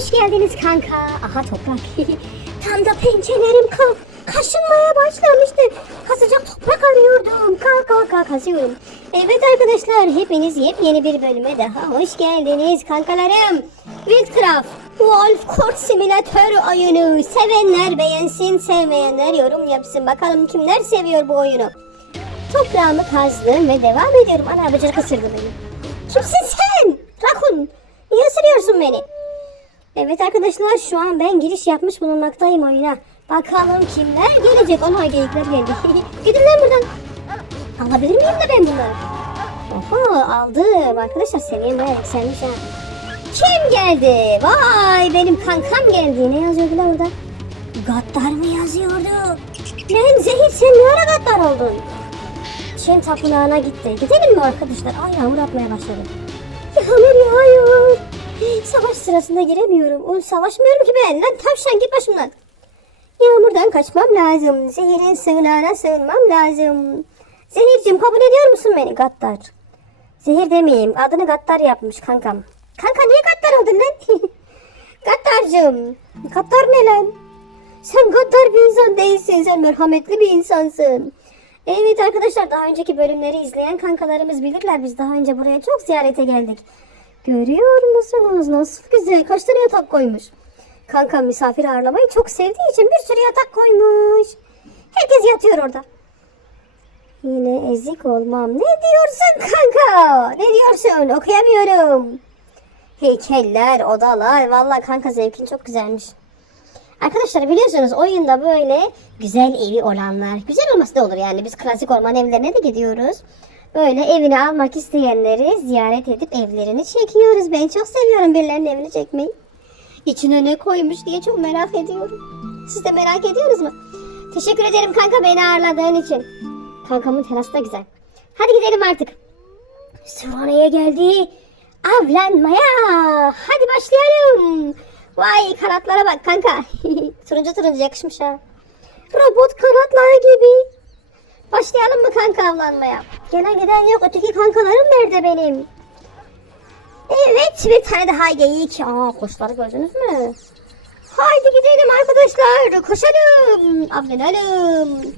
Hoş geldiniz kanka. Aha toprak. Tam da pençelerim ka kaşınmaya başlamıştı. Kasacak toprak arıyordum. Kalk kalk kalk kasıyorum. Evet arkadaşlar hepiniz yepyeni bir bölüme daha hoş geldiniz kankalarım. Wildcraft Wolf Court Simulator oyunu. Sevenler beğensin, sevmeyenler yorum yapsın. Bakalım kimler seviyor bu oyunu. Toprağımı kazdım ve devam ediyorum. Ana bıcırık ısırdı beni. Kimsin sen? Rakun. Niye ısırıyorsun beni? Evet arkadaşlar şu an ben giriş yapmış bulunmaktayım oyuna. Bakalım kimler gelecek? Ona geyikler geldi. Gidin lan buradan. Alabilir miyim de ben bunları? Oha aldım. Arkadaşlar seviyem bayağı yükselmiş ha. Kim geldi? Vay benim kankam geldi. Ne yazıyordu lan orada? Gaddar mı yazıyordu? Ben Zehir sen ne ara gaddar oldun? Çin tapınağına gitti. Gidelim mi arkadaşlar? Ay yağmur atmaya başladı. Yağmur yağıyor. Savaş sırasında giremiyorum. Oğlum savaşmıyorum ki ben. Lan tavşan git başımdan. Yağmurdan kaçmam lazım. Zehirin sığınağına sığınmam lazım. Zehircim kabul ediyor musun beni Gattar? Zehir demeyeyim. Adını Gattar yapmış kankam. Kanka niye Gattar oldun lan? Gattarcım. Gattar ne lan? Sen gaddar bir insan değilsin. Sen merhametli bir insansın. Evet arkadaşlar daha önceki bölümleri izleyen kankalarımız bilirler. Biz daha önce buraya çok ziyarete geldik. Görüyor musunuz nasıl güzel kaç tane yatak koymuş. Kankam misafir ağırlamayı çok sevdiği için bir sürü yatak koymuş. Herkes yatıyor orada. Yine ezik olmam. Ne diyorsun kanka? Ne diyorsun? Okuyamıyorum. Heykeller, odalar. Vallahi kanka zevkin çok güzelmiş. Arkadaşlar biliyorsunuz oyunda böyle güzel evi olanlar, güzel olması da olur yani biz klasik orman evlerine de gidiyoruz. Böyle evini almak isteyenleri ziyaret edip evlerini çekiyoruz. Ben çok seviyorum birilerinin evini çekmeyi. İçine ne koymuş diye çok merak ediyorum. Siz de merak ediyorsunuz mu? Teşekkür ederim kanka beni ağırladığın için. Kankamın terası da güzel. Hadi gidelim artık. Sıra geldi? Avlanmaya. Hadi başlayalım. Vay kanatlara bak kanka. turuncu turuncu yakışmış ha. Robot kanatları gibi. Başlayalım mı kanka avlanmaya? Gelen giden yok. Öteki kankalarım nerede benim? Evet bir tane daha geyik. Aa kuşları gördünüz mü? Haydi gidelim arkadaşlar. Koşalım. Avlanalım.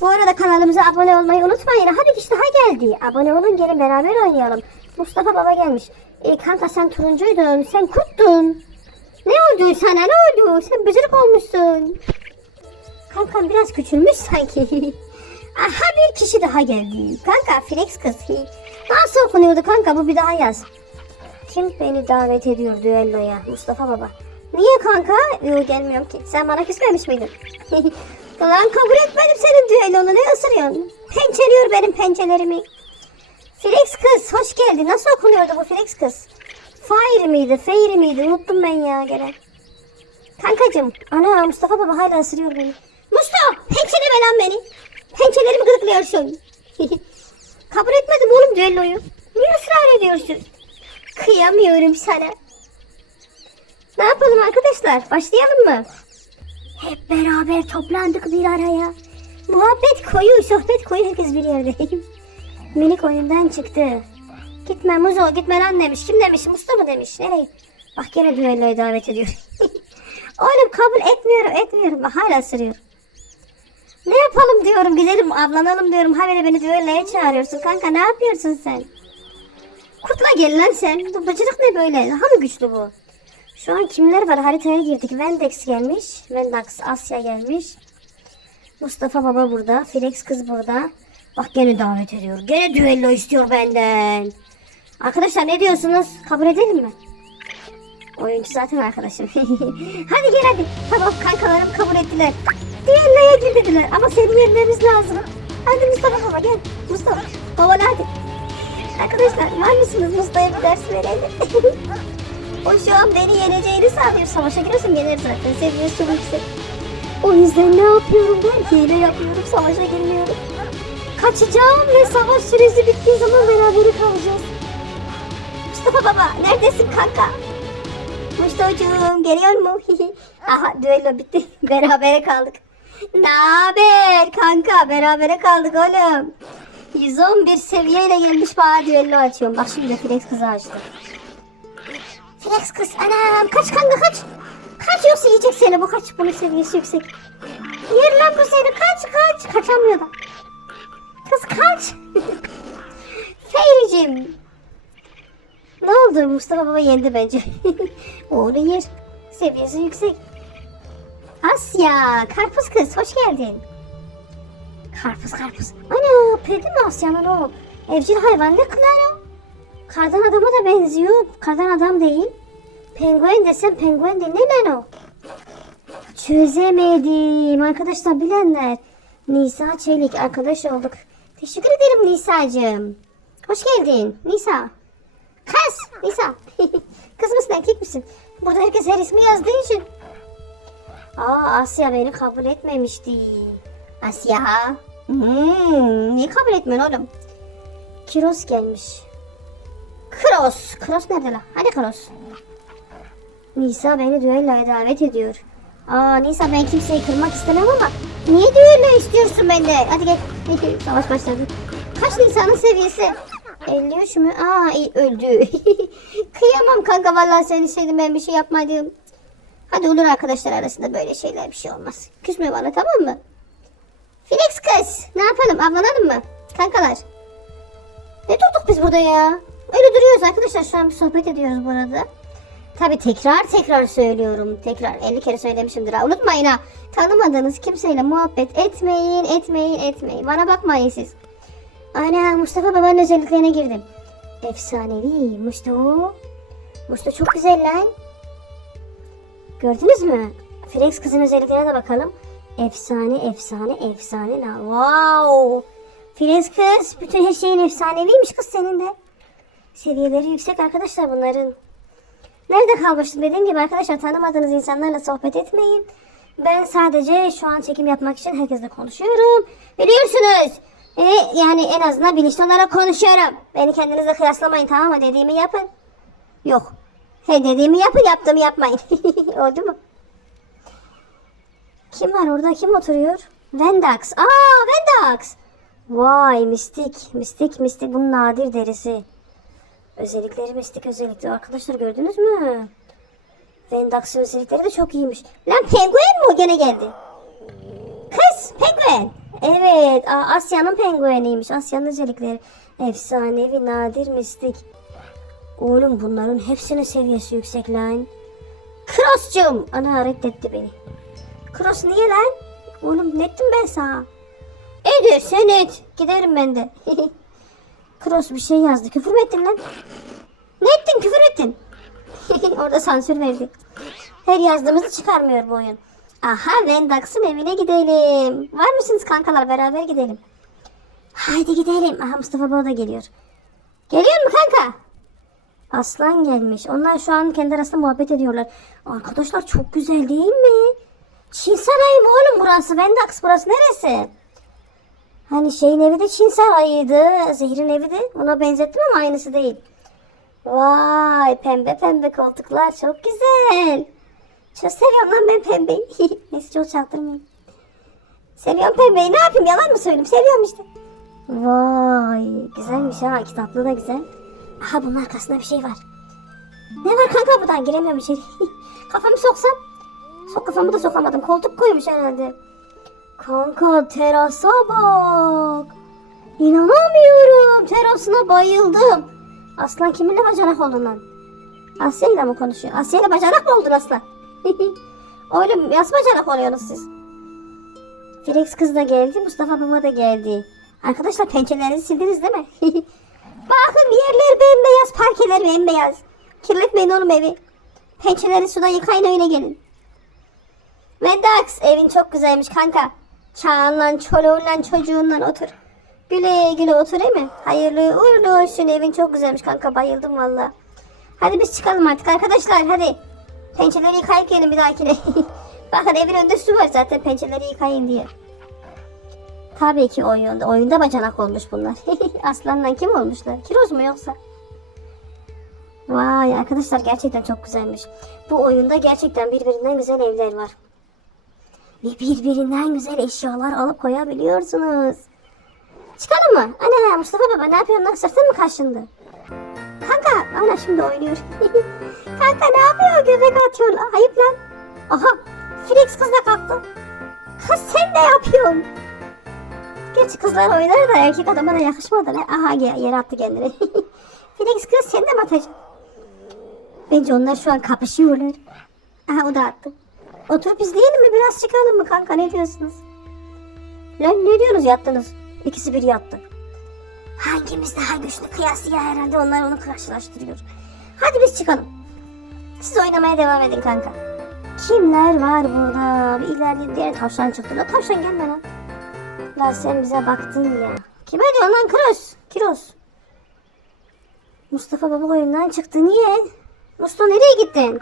Bu arada kanalımıza abone olmayı unutmayın. Hadi kişi daha geldi. Abone olun gelin beraber oynayalım. Mustafa baba gelmiş. E, kanka sen turuncuydun. Sen kurttun. Ne oldu sana ne oldu? Sen bıcırık olmuşsun. Kankam biraz küçülmüş sanki. Aha bir kişi daha geldi. Kanka Flex kız. Nasıl okunuyordu kanka bu bir daha yaz. Kim beni davet ediyor düelloya? Mustafa baba. Niye kanka? Yok gelmiyorum ki. Sen bana küsmemiş miydin? Lan kabul etmedim senin düellonu. Ne ısırıyorsun? Pençeliyor benim pençelerimi. Flex kız hoş geldin. Nasıl okunuyordu bu Flex kız? Fire miydi? Fairy miydi? Unuttum ben ya gene. Kankacım. Ana Mustafa baba hala ısırıyor beni. Mustafa pençeleme lan beni. Pençelerimi gıdıklıyorsun. Kabul etmedim oğlum düelloyu. Niye ısrar ediyorsun? Kıyamıyorum sana. Ne yapalım arkadaşlar? Başlayalım mı? Hep beraber toplandık bir araya. Muhabbet koyu, sohbet koyu herkes bir yerde. Minik oyundan çıktı. Gitme Muzo gitme lan demiş. Kim demiş? Mustafa demiş. Nereye? Bak gene düelloya davet ediyor. Oğlum kabul etmiyorum etmiyorum. Hala ısırıyor. Ne yapalım diyorum gidelim avlanalım diyorum. Habire beni düelloya çağırıyorsun. Kanka ne yapıyorsun sen? Kurtla gel lan sen. Bu bıcırık ne böyle? Daha mı güçlü bu? Şu an kimler var? Haritaya girdik. Vendex gelmiş. Vendex Asya gelmiş. Mustafa baba burada. Felix kız burada. Bak gene davet ediyor. Gene düello istiyor benden. Arkadaşlar ne diyorsunuz? Kabul edelim mi? Oyuncu zaten arkadaşım. hadi gel hadi. Tamam kankalarım kabul ettiler. Düelloya gir dediler. Ama seni yenmemiz lazım. Hadi Mustafa baba gel. Mustafa. Kovala hadi. Arkadaşlar var mısınız Mustafa'ya bir ders verelim. o şu an beni yeneceğini sanıyor. Savaşa girersem yener zaten. Seviyesi çok yüksek. O yüzden ne yapıyorum ben? Hile yapıyorum. Savaşa girmiyorum. Kaçacağım ve savaş süresi bittiği zaman beraber kalacağız. Mustafa baba neredesin kanka? Mustafa'cığım geliyor mu? Aha düello bitti. Berabere kaldık. Ne haber kanka? Berabere kaldık oğlum. 111 seviyeyle gelmiş bana düello açıyorum. Bak şimdi Flex kızı açtı. Flex kız anam kaç kanka kaç. Kaç yoksa yiyecek seni bu kaç bunun seviyesi yüksek. Yer lan bu seni kaç kaç. Kaçamıyor da. Kız kaç. Feyricim. Ne oldu Mustafa baba yendi bence. Oğlu yer. Seviyesi yüksek. Asya karpuz kız hoş geldin. Karpuz karpuz. Ana pedi mi Asya'nın o? Evcil hayvan ne Clara? Kardan adama da benziyor. Kardan adam değil. Penguen desem penguen değil. Ne lan o? Çözemedim. Arkadaşlar bilenler. Nisa Çelik arkadaş olduk. Teşekkür ederim Nisa'cığım. Hoş geldin Nisa. Kız Nisa. Kız mısın erkek misin? Burada herkes her ismi yazdığı için. Aa Asya beni kabul etmemişti. Asya. Hmm, niye kabul etmiyorsun oğlum? Kiros gelmiş. Kros. Kros nerede lan? Hadi Kros. Nisa beni düelloya davet ediyor. Aa Nisa ben kimseyi kırmak istemem ama niye düello istiyorsun bende? Hadi gel. Savaş başladı. Kaç Nisa'nın seviyesi? 53 mü? Aa öldü. Kıyamam kanka vallahi seni sevdim ben bir şey yapmadım. Hadi olur arkadaşlar arasında böyle şeyler bir şey olmaz. Küsme bana tamam mı? Felix kız ne yapalım avlanalım mı? Kankalar. Ne durduk biz burada ya? Öyle duruyoruz arkadaşlar şu an bir sohbet ediyoruz bu arada. Tabi tekrar tekrar söylüyorum. Tekrar 50 kere söylemişimdir ha. Unutmayın ha. Tanımadığınız kimseyle muhabbet etmeyin, etmeyin, etmeyin. Bana bakmayın siz. Ana Mustafa babanın özelliklerine girdim. Efsanevi Mustafa. Mustafa çok güzel lan. Gördünüz mü? Flex kızın özelliklerine de bakalım. Efsane, efsane, efsane. na- Wow. Flex kız bütün her şeyin efsaneviymiş kız senin de. Seviyeleri yüksek arkadaşlar bunların. Nerede kalmıştım dediğim gibi arkadaşlar tanımadığınız insanlarla sohbet etmeyin. Ben sadece şu an çekim yapmak için herkesle konuşuyorum. Biliyorsunuz. E, yani en azından bilinçli olarak konuşuyorum. Beni kendinizle kıyaslamayın tamam mı? Dediğimi yapın. Yok. He dediğimi yapın yaptığımı yapmayın. Oldu mu? Kim var orada? Kim oturuyor? Vendax. Aa Vendax. Vay mistik. Mistik mistik. Bunun nadir derisi. Özellikleri mistik özellikleri. Arkadaşlar gördünüz mü? Vendax'ın özellikleri de çok iyiymiş. Lan penguen mi o gene geldi? Kız penguen. Evet Asya'nın pengueniymiş. Asya'nın özellikleri. Efsanevi, nadir, mistik. Oğlum bunların hepsinin seviyesi yüksek lan. Cross'cum. Ana reddetti beni. Cross niye lan? Oğlum ne ettim ben sana? Edersen et. Giderim ben de. Cross bir şey yazdı. Küfür mü ettin lan? Ne ettin? Küfür ettin. Orada sansür verdi. Her yazdığımızı çıkarmıyor bu oyun. Aha Vendax'ın evine gidelim. Var mısınız kankalar? Beraber gidelim. Haydi gidelim. Aha Mustafa Baba da geliyor. Geliyor mu kanka? Aslan gelmiş. Onlar şu an kendi arasında muhabbet ediyorlar. Arkadaşlar çok güzel değil mi? Çin Sarayı mı oğlum burası? Vendax burası neresi? Hani şeyin evi de Çin Sarayı'ydı. Zehir'in evi de. Ona benzettim ama aynısı değil. Vay pembe pembe koltuklar çok güzel. Çok seviyorum lan ben pembeyi. Neyse çok çaktırmayayım. Seviyorum pembeyi. Ne yapayım yalan mı söyleyeyim? Seviyorum işte. Vay güzelmiş ha. Kitaplığı da güzel. Aha bunun arkasında bir şey var. Ne var kanka buradan giremiyorum içeri. Kafamı soksam. Sok kafamı da sokamadım. Koltuk koymuş herhalde. Kanka terasa bak. İnanamıyorum. Terasına bayıldım. Aslan kiminle bacanak oldun lan? Asya ile mi konuşuyor? Asya ile bacanak mı oldun aslan? Oğlum nasıl bacanak oluyorsunuz siz? Felix kız da geldi. Mustafa baba da geldi. Arkadaşlar pençelerinizi sildiniz değil mi? Bakın yerler bembeyaz. Parkeler bembeyaz. Kirletmeyin oğlum evi. Pençeleri suda yıkayın öyle gelin. Vedax evin çok güzelmiş kanka. Çağınla, çoluğunla, çocuğunla otur. Güle güle otur değil mi? Hayırlı uğurlu olsun evin çok güzelmiş kanka bayıldım valla. Hadi biz çıkalım artık arkadaşlar hadi. Pençeleri yıkayıp gelin bir dahakine. Bakın evin önünde su var zaten pençeleri yıkayın diye. Tabii ki oyunda. Oyunda bacanak olmuş bunlar. Aslanla kim olmuşlar? Kiroz mu yoksa? Vay arkadaşlar gerçekten çok güzelmiş. Bu oyunda gerçekten birbirinden güzel evler var. Ve birbirinden güzel eşyalar alıp koyabiliyorsunuz. Çıkalım mı? Ana Mustafa baba ne yapıyorsun lan? Sırtın mı kaşındı? Ana şimdi oynuyor. kanka ne yapıyor? Göbek atıyor. Ayıp lan. Aha. Felix kız da kalktı. Kız sen ne yapıyorsun? Gerçi kızlar oynar da erkek adama da yakışmadı. lan. Aha yere attı kendini. Felix kız sen de mi atacaksın? Bence onlar şu an kapışıyorlar. Aha o da attı. Oturup izleyelim mi? Biraz çıkalım mı kanka? Ne diyorsunuz? Lan ne diyorsunuz yattınız? İkisi bir yattı. Hangimiz daha güçlü kıyasıya herhalde onlar onu karşılaştırıyor. Hadi biz çıkalım. Siz oynamaya devam edin kanka. Kimler var burada? Bir ileride diğer tavşan çıktı. La tavşan gelme lan. Lan sen bize baktın ya. Kime diyorsun lan Kiros? Kiros. Mustafa baba oyundan çıktı. Niye? Mustafa nereye gittin?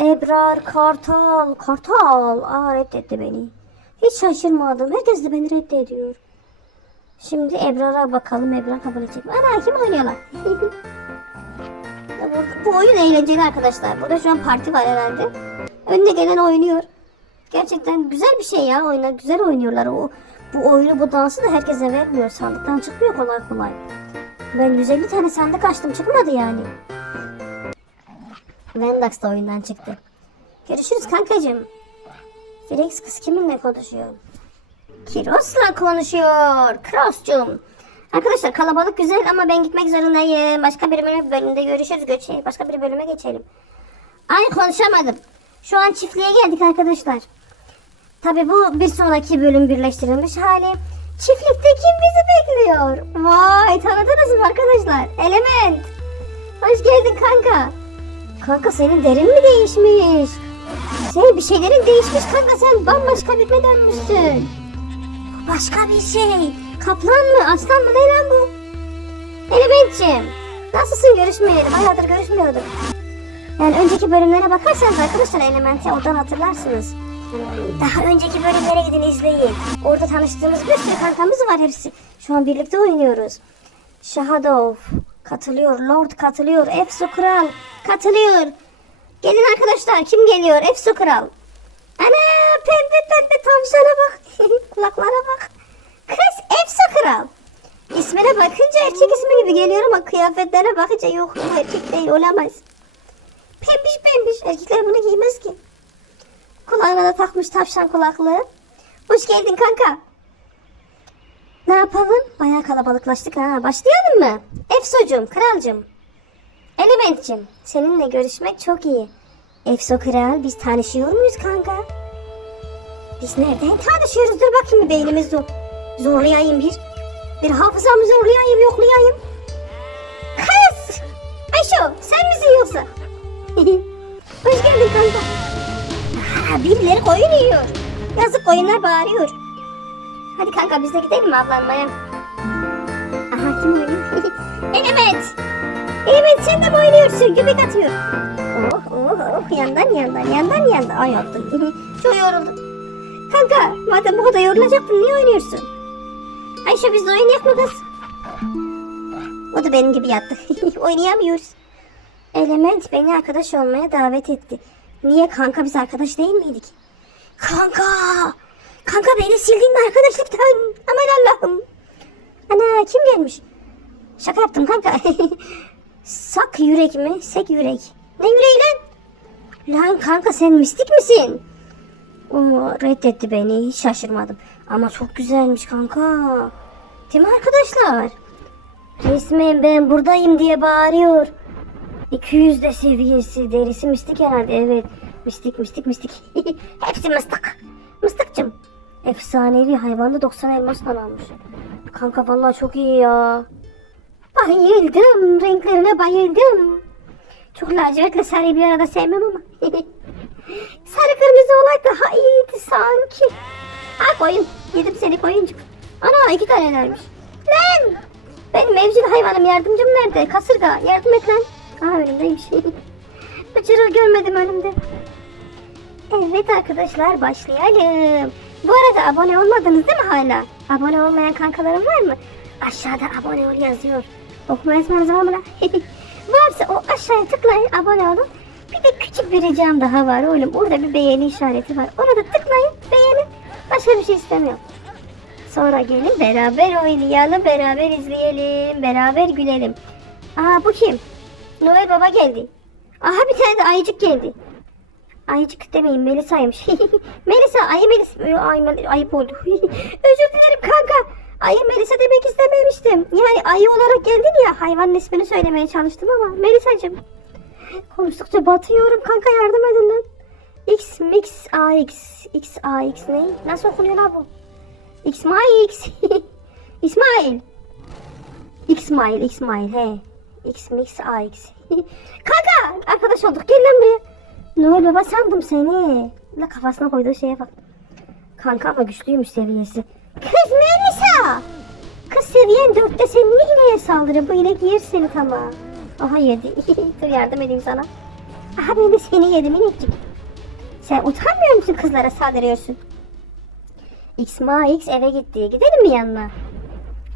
Ebrar Kartal. Kartal. Aa reddetti beni. Hiç şaşırmadım. Herkes de beni reddediyor. Şimdi Ebrar'a bakalım. Ebrar kabul edecek mi? Ana kim oynuyorlar? Bu, bu oyun eğlenceli arkadaşlar. Burada şu an parti var herhalde. Önüne gelen oynuyor. Gerçekten güzel bir şey ya. Oyna, güzel oynuyorlar. O, bu oyunu bu dansı da herkese vermiyor. Sandıktan çıkmıyor kolay kolay. Ben 150 tane sandık açtım çıkmadı yani. Vendax da oyundan çıktı. Görüşürüz kankacığım. Felix kız kiminle konuşuyor? Kiros'la konuşuyor. Kros'cum. Arkadaşlar kalabalık güzel ama ben gitmek zorundayım. Başka bir bölüm- bölümde görüşürüz. Göçe. Başka bir bölüme geçelim. Ay konuşamadım. Şu an çiftliğe geldik arkadaşlar. Tabi bu bir sonraki bölüm birleştirilmiş hali. Çiftlikte kim bizi bekliyor? Vay tanıdınız mı arkadaşlar? Element. Hoş geldin kanka. Kanka senin derin mi değişmiş? Senin bir şeylerin değişmiş kanka sen bambaşka birine dönmüşsün. Başka bir şey. Kaplan mı aslan mı ne lan bu? Elementciğim. Nasılsın görüşmeyeli bayağıdır görüşmüyorduk. Yani önceki bölümlere bakarsanız arkadaşlar Element'i oradan hatırlarsınız. Daha önceki bölümlere gidin izleyin. Orada tanıştığımız bir sürü kankamız var hepsi. Şu an birlikte oynuyoruz. Shadow katılıyor. Lord katılıyor. Efsu Kral katılıyor. Gelin arkadaşlar kim geliyor? Efsu Kral. Ana pembe pembe tavşana bak. Kulaklara bak. Kız Efsu Kral. İsmine bakınca erkek ismi gibi geliyor ama kıyafetlere bakınca yok bu erkek değil olamaz. Pembiş pembiş erkekler bunu giymez ki. Kulağına da takmış tavşan kulaklığı. Hoş geldin kanka. Ne yapalım? Bayağı kalabalıklaştık ha. Başlayalım mı? Efso'cum, kralcım. Element'cim, seninle görüşmek çok iyi. Efso kral, biz tanışıyor muyuz kanka? Biz nereden tanışıyoruz? Dur bakayım bir beynimiz zor. Zorlayayım bir. Bir hafızamı zorlayayım, yoklayayım. Kız! Ayşo, sen misin yoksa? Hoş geldin kanka. Ha, birileri koyun yiyor. Yazık koyunlar bağırıyor. Hadi kanka biz de gidelim avlanmaya? Aha kim oynuyor? Element! Element sen de mi oynuyorsun? Göbek atıyor. Oh oh yandan yandan yandan yandan. Ay attım. Çok yoruldum. Kanka madem bu kadar yorulacaktın niye oynuyorsun? Ayşe biz de oynayak mı kız? O da benim gibi yattı. Oynayamıyoruz. Element beni arkadaş olmaya davet etti. Niye kanka biz arkadaş değil miydik? Kanka! Kanka beni sildin mi arkadaşlıktan? Aman Allah'ım. Ana kim gelmiş? Şaka yaptım kanka. Sak yürek mi? Sek yürek. Ne yüreği lan? Lan kanka sen mistik misin? O reddetti beni. Hiç şaşırmadım. Ama çok güzelmiş kanka. Değil mi arkadaşlar? Resmen ben buradayım diye bağırıyor. 200 de seviyesi. Derisi mistik herhalde. Evet. Mistik mistik mistik. Hepsi mıstık. Mıstıkçım. Efsanevi hayvanı 90 elmasla almış. Kanka vallahi çok iyi ya. Bayıldım. Renklerine bayıldım. Çok lacivertle sarıyı bir arada sevmem ama. Sarı kırmızı olay daha iyiydi sanki. Ha koyun. Yedim seni koyuncuk. Ana iki tanelermiş. Lan! Benim mevcut hayvanım yardımcım nerede? Kasırga yardım et lan. Aa önümdeymiş. Bıçırır görmedim önümde. Evet arkadaşlar başlayalım. Bu arada abone olmadınız değil mi hala? Abone olmayan kankalarım var mı? Aşağıda abone ol yazıyor. Okuma yazmanız var mı lan? Varsa o aşağıya tıklayın abone olun. Bir de küçük bir ricam daha var oğlum. Orada bir beğeni işareti var. Ona da tıklayın beğenin. Başka bir şey istemiyorum. Sonra gelin beraber oynayalım, beraber izleyelim, beraber gülelim. Aa bu kim? Noel Baba geldi. Aha bir tane de ayıcık geldi. Ayıcık demeyin Melisa'ymış. Melisa ayı Melisa. Ay, ayıp oldu. Özür dilerim kanka. Ayı Melisa demek istememiştim. Yani ayı olarak geldin ya hayvanın ismini söylemeye çalıştım ama Melisa'cığım. Konuştukça batıyorum kanka yardım edin lan. X mix AX X AX ne? Nasıl okunuyor lan bu? X X İsmail. İsmail İsmail he. X mix AX Kanka arkadaş olduk gel lan buraya. Noel baba sandım seni. La kafasına koyduğu şeye bak. Kanka ama güçlüymüş seviyesi. Kız Melisa. Kız seviyen dörtte sen niye ineğe saldırı? Bu inek yer seni tamam. Aha yedi. Dur yardım edeyim sana. Aha ben de seni yedim inekcik. Sen utanmıyor musun kızlara saldırıyorsun? İsmail eve gitti. Gidelim mi yanına?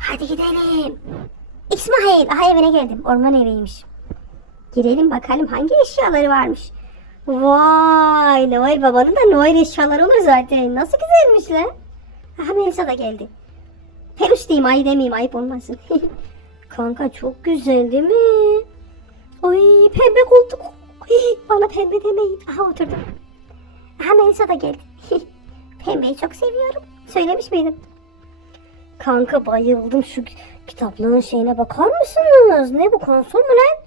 Hadi gidelim. İsmail. Aha evine geldim. Orman eviymiş. Girelim bakalım hangi eşyaları varmış. Vay Noel babanın da Noel eşyaları olur zaten. Nasıl güzelmiş lan. Aha Melisa da geldi. Peluş diyeyim ayı demeyeyim ayıp olmasın. Kanka çok güzel değil mi? Oy pembe koltuk. Oy, bana pembe demeyin. Aha oturdum. Aha Melisa da geldi. Pembeyi çok seviyorum. Söylemiş miydim? Kanka bayıldım şu kitaplığın şeyine bakar mısınız? Ne bu konsol mu lan?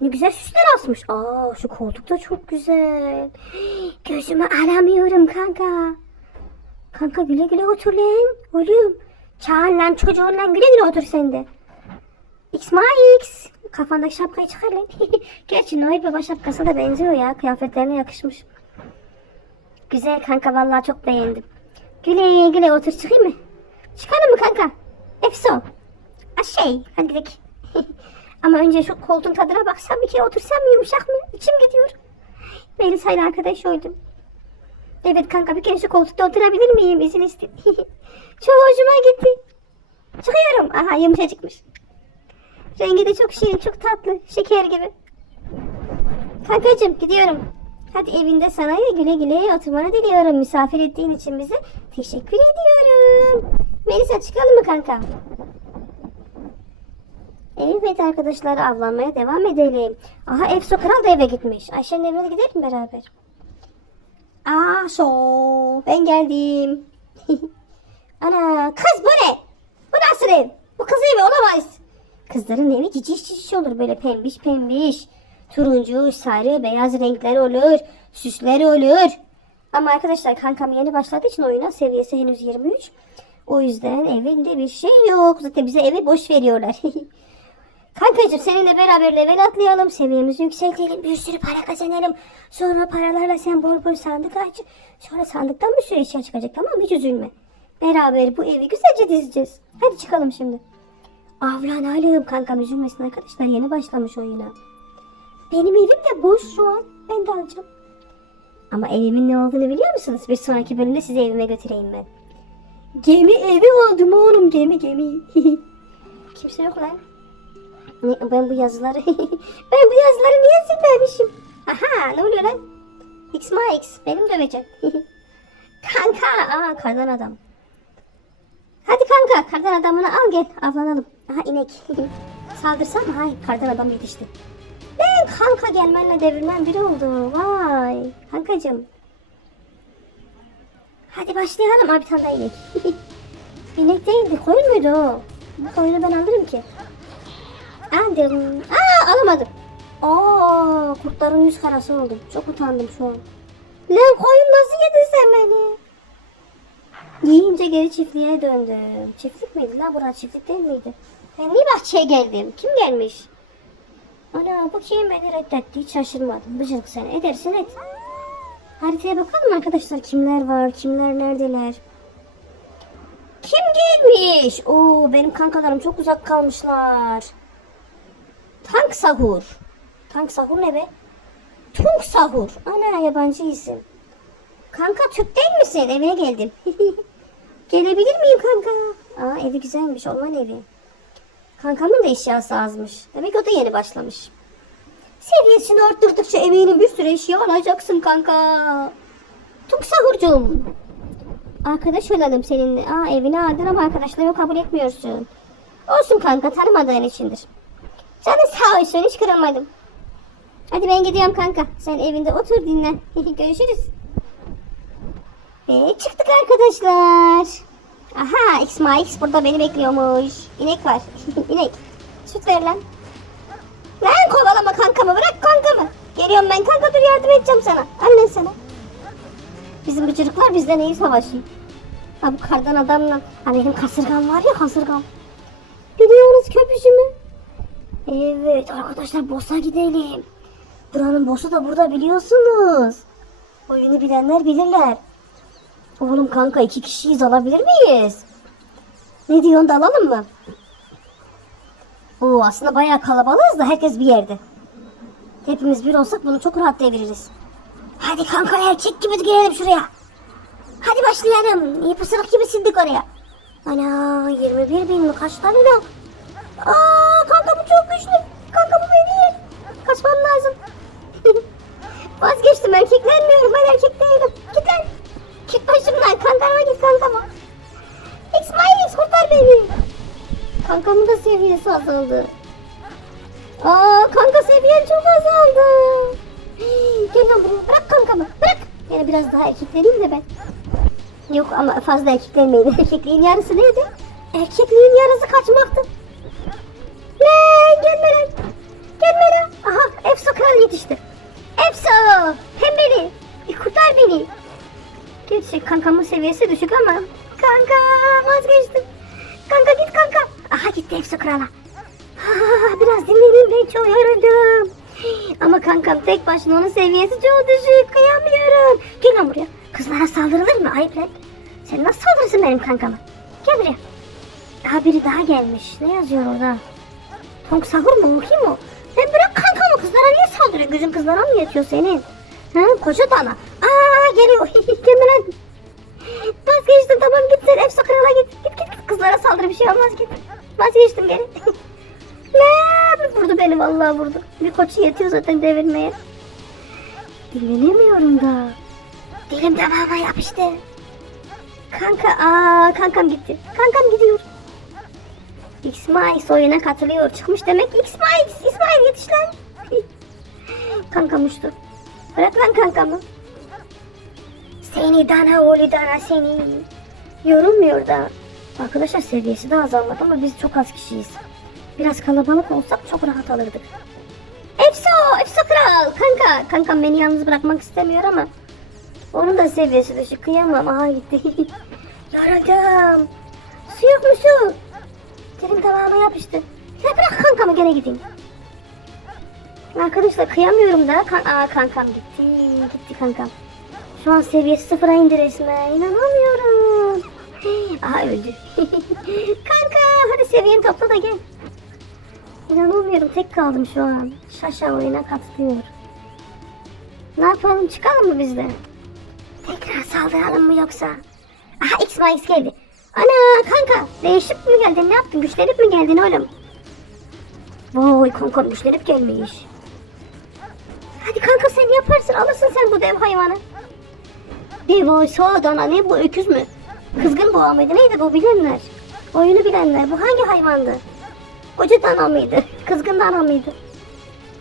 Ne güzel süsler asmış. Aa şu koltuk da çok güzel. Gözümü alamıyorum kanka. Kanka güle güle otur lan. Oğlum. Çağır lan çocuğun lan güle güle otur sen de. X X. Kafandaki şapkayı çıkar lan. Gerçi Noel Baba şapkası da benziyor ya. Kıyafetlerine yakışmış. Güzel kanka vallahi çok beğendim. Güle güle otur çıkayım mı? Çıkalım mı kanka? Efso. Ha şey hadi gidelim. Ama önce şu koltuğun tadına baksam bir kere otursam yumuşak mı? İçim gidiyor. Melisa ile arkadaş oydum. Evet kanka bir kere şu koltukta oturabilir miyim? İzin isteyeyim. çok hoşuma gitti. Çıkıyorum. Aha yumuşacıkmış. Rengi de çok şirin, çok tatlı. Şeker gibi. Kankacığım gidiyorum. Hadi evinde sana güle güle oturmanı diliyorum. Misafir ettiğin için bize teşekkür ediyorum. Melisa çıkalım mı kanka? Evet arkadaşlar avlanmaya devam edelim. Aha Efso Kral da eve gitmiş. Ayşe'nin evine de gidelim beraber. Aa so ben geldim. Ana kız bu ne? Bu nasıl ev? Bu kız evi olamaz. Kızların evi ciciş ciciş olur böyle pembiş pembiş. Turuncu, sarı, beyaz renkler olur. Süsler olur. Ama arkadaşlar kankam yeni başladığı için oyuna seviyesi henüz 23. O yüzden evinde bir şey yok. Zaten bize evi boş veriyorlar. Kankacığım seninle beraber level atlayalım. Seviyemizi yükseltelim. Bir sürü para kazanalım. Sonra paralarla sen bol bol sandık aç. Sonra sandıktan bir sürü eşya çıkacak tamam? Hiç üzülme. Beraber bu evi güzelce dizeceğiz. Hadi çıkalım şimdi. Avlanalım kankam üzülmesin arkadaşlar. Yeni başlamış oyuna. Benim evim de boş şu an. Ben de alacağım. Ama evimin ne olduğunu biliyor musunuz? Bir sonraki bölümde sizi evime götüreyim ben. Gemi evi oldum oğlum gemi gemi. Kimse yok lan. Ne, ben bu yazıları ben bu yazıları niye silmemişim? Aha ne oluyor lan? X X benim dövecek. kanka aa kardan adam. Hadi kanka kardan adamını al gel avlanalım. Aha inek. Saldırsam? Hayır kardan adam yetişti. Ben kanka gelmenle devirmen biri oldu. Vay kankacım. Hadi başlayalım. Abi tane inek. inek değildi koyun muydu o? Koyunu ben alırım ki. Aldım. Aa alamadım. Aa kurtların yüz karası oldum. Çok utandım şu an. Lan koyun nasıl yedin sen beni? Yiyince geri çiftliğe döndüm. Çiftlik miydi lan? Burası çiftlik değil miydi? Ben niye bahçeye geldim? Kim gelmiş? Ana bu kim beni reddetti? Hiç şaşırmadım. Bıcılık sen edersin et. Haritaya bakalım arkadaşlar kimler var, kimler neredeler. Kim gelmiş? Oo benim kankalarım çok uzak kalmışlar. Tank sahur. Tank sahur ne be? Tunk sahur. Ana yabancı isim. Kanka Türk değil misin? Evine geldim. Gelebilir miyim kanka? Aa evi güzelmiş orman evi. Kankamın da eşyası azmış. Demek o da yeni başlamış. Seviyesini arttırdıkça eminim bir sürü eşya alacaksın kanka. Tuk sahurcum. Arkadaş olalım seninle. Aa evini aldın ama arkadaşlarımı kabul etmiyorsun. Olsun kanka tanımadığın içindir. Canı sağ olsun hiç kıramadım. Hadi ben gidiyorum kanka. Sen evinde otur dinlen. Görüşürüz. Ee, çıktık arkadaşlar. Aha X burada beni bekliyormuş. İnek var. İnek. Süt ver lan. Lan kovalama kankamı bırak kankamı. Geliyorum ben kanka dur yardım edeceğim sana. Annen sana. Bizim bu çocuklar bizden iyi savaşıyor. Ha bu kardan adamla. Ha benim kasırgam var ya kasırgam. Biliyorsunuz köpüşümü. Evet arkadaşlar boss'a gidelim. Buranın boss'u da burada biliyorsunuz. Oyunu bilenler bilirler. Oğlum kanka iki kişiyiz alabilir miyiz? Ne diyorsun da alalım mı? Oo aslında bayağı kalabalığız da herkes bir yerde. Hepimiz bir olsak bunu çok rahat deviririz. Hadi kanka erkek gibi girelim şuraya. Hadi başlayalım. İyi pısırık gibi sildik oraya. Ana 21 bin mi? Kaç tane lan? Aa azaldı. Aa kanka seviyen çok azaldı. Gel lan buraya. Bırak kankamı. Bırak. Yani biraz daha erkekleneyim de ben. Yok ama fazla erkeklenmeyin. Erkekliğin yarısı neydi? Erkekliğin yarısı kaçmaktı. Lan gelme lan. Gelme lan. Aha Efso kral yetişti. Efso. Pembeli. Bir kurtar beni. Gerçi kankamın seviyesi düşük Ama kankam tek başına onun seviyesi çok düşük. Kıyamıyorum. Gel lan buraya. Kızlara saldırılır mı? Ayıp lan. Sen nasıl saldırırsın benim kankama? Gel buraya. Daha biri daha gelmiş. Ne yazıyor orada? Tonk sahur mu? Kim o? Sen bırak kankamı kızlara niye saldırıyor? Gözün kızlara mı yetiyor senin? Ha, koca dana. Aa geliyor. Gelme lan. Vazgeçtim tamam git sen Efso krala. Git git git kızlara saldır bir şey olmaz git. Vazgeçtim geri. Ne? Bir vurdu beni vallahi vurdu. Bir koçu yetiyor zaten devirmeye. Dinlenemiyorum da. Dilim damağıma yapıştı. Kanka aa kankam gitti. Kankam gidiyor. İsmail oyuna katılıyor. Çıkmış demek İsmail. İsmail yetiş lan. kankam uçtu. Bırak lan kankamı. Seni dana oğlu dana seni. Yorulmuyor da. Arkadaşlar seviyesi de azalmadı ama biz çok az kişiyiz. Biraz kalabalık olsak çok rahat alırdık. Efso, Efso kral. Kanka, kankam beni yalnız bırakmak istemiyor ama onun da seviyesi düşük. Kıyamam. Aha gitti. Yoruldum. Su yok mu su? Dilim tamamı yapıştı. Ya bırak kankamı gene gideyim. Arkadaşlar kıyamıyorum da. Kan Aa kankam gitti. Gitti kankam. Şu an seviyesi sıfıra indi resmen. İnanamıyorum. Aha öldü. Kanka hadi seviyeni topla da gel. İnanamıyorum tek kaldım şu an. Şaşa oyuna katılıyor. Ne yapalım çıkalım mı biz de? Tekrar saldıralım mı yoksa? Aha X-Max geldi. Ana kanka değişip mi geldin ne yaptın güçlenip mi geldin oğlum? Vay kanka güçlenip gelmiş. Hadi kanka sen yaparsın alırsın sen bu dev hayvanı. Devasa dana ne bu öküz mü? Kızgın boğa mıydı neydi bu bilenler? Oyunu bilenler bu hangi hayvandı? Koca dana mıydı? Kızgın dana mıydı?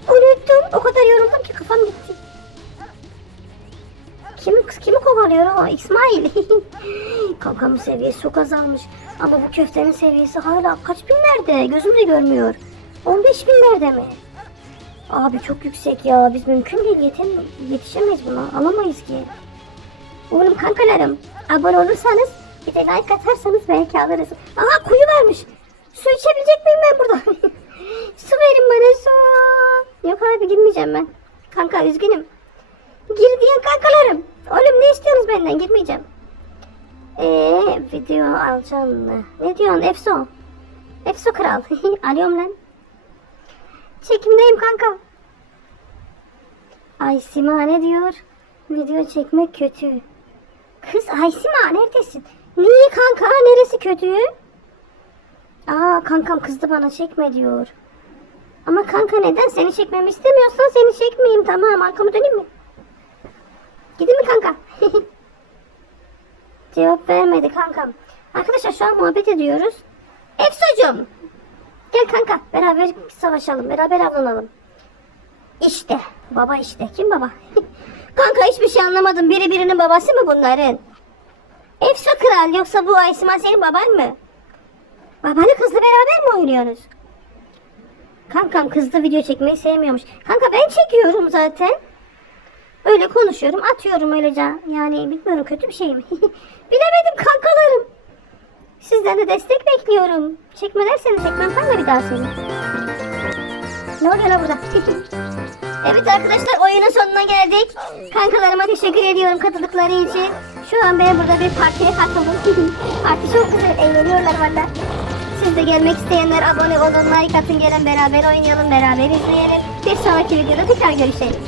Unuttum o kadar yoruldum ki kafam gitti. Kimi, kimi kovalıyor o? İsmail. Kankamın seviyesi çok azalmış. Ama bu köftenin seviyesi hala kaç binlerde? Gözüm de görmüyor. 15 binlerde mi? Abi çok yüksek ya. Biz mümkün değil yetem yetişemeyiz buna. Alamayız ki. Oğlum kankalarım abone olursanız bir de like atarsanız belki alırız. Aha kuyu varmış. Su içebilecek miyim ben burada? su verin bana su. Yok abi girmeyeceğim ben. Kanka üzgünüm. Gir diyen kankalarım. Oğlum ne istiyorsunuz benden girmeyeceğim. Eee video alacağım mı? Ne diyorsun Efso? Efso kral. Alıyorum lan. Çekimdeyim kanka. Ay Sima ne diyor? Video çekmek kötü. Kız ay Sima neredesin? Niye kanka? Neresi kötü? Aa kankam kızdı bana çekme diyor. Ama kanka neden seni çekmemi istemiyorsan seni çekmeyeyim tamam arkamı döneyim mi? Gidin mi kanka? Cevap vermedi kankam. Arkadaşlar şu an muhabbet ediyoruz. Efso'cum. Gel kanka beraber savaşalım. Beraber avlanalım. İşte. Baba işte. Kim baba? kanka hiçbir şey anlamadım. Biri birinin babası mı bunların? Efsa kral yoksa bu Aysima senin baban mı? Babanı kızla beraber mi oynuyorsunuz? Kankam kızla video çekmeyi sevmiyormuş. Kanka ben çekiyorum zaten. Öyle konuşuyorum atıyorum öylece. Yani bilmiyorum kötü bir şey mi? Bilemedim kankalarım. Sizden de destek bekliyorum. Çekme derseniz çekmem kanka bir daha seni. Ne oluyor lan burada? evet arkadaşlar oyunun sonuna geldik. Kankalarıma teşekkür ediyorum katıldıkları için. Şu an ben burada bir partiye katıldım. Parti çok güzel eğleniyorlar valla. Siz de gelmek isteyenler abone olun, like atın, gelin beraber oynayalım, beraber izleyelim. Bir sonraki videoda tekrar görüşelim.